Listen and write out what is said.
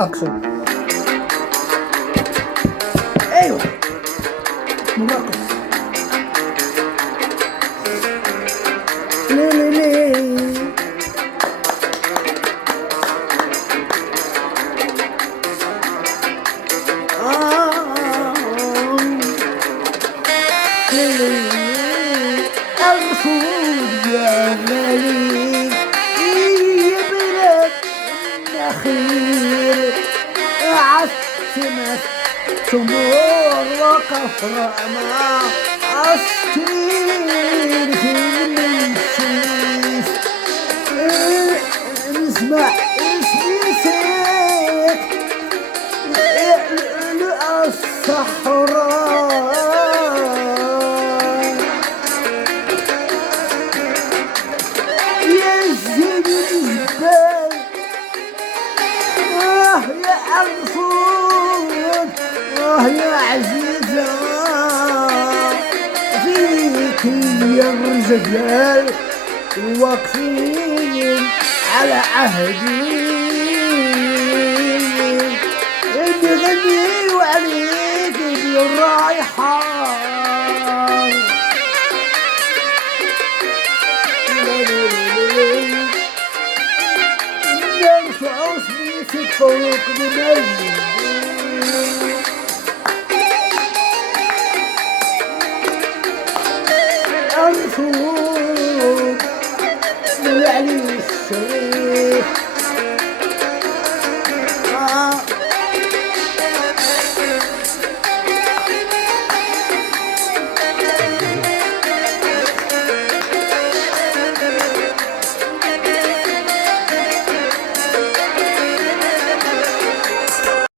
اكشن. ايوه مراقب. لي لي لي الرفوف يا غالي يا بلاد النخيل عسمت تمور وكفر ما أسترين في المنشيف نسمع اسمي سيك الصحراء يزيد الجبال يا عرفون يا عزيزة فيك يا الرجال واقفين على عهدي نغني وعليك بالرايحة نرفع اسمي فوق دماغي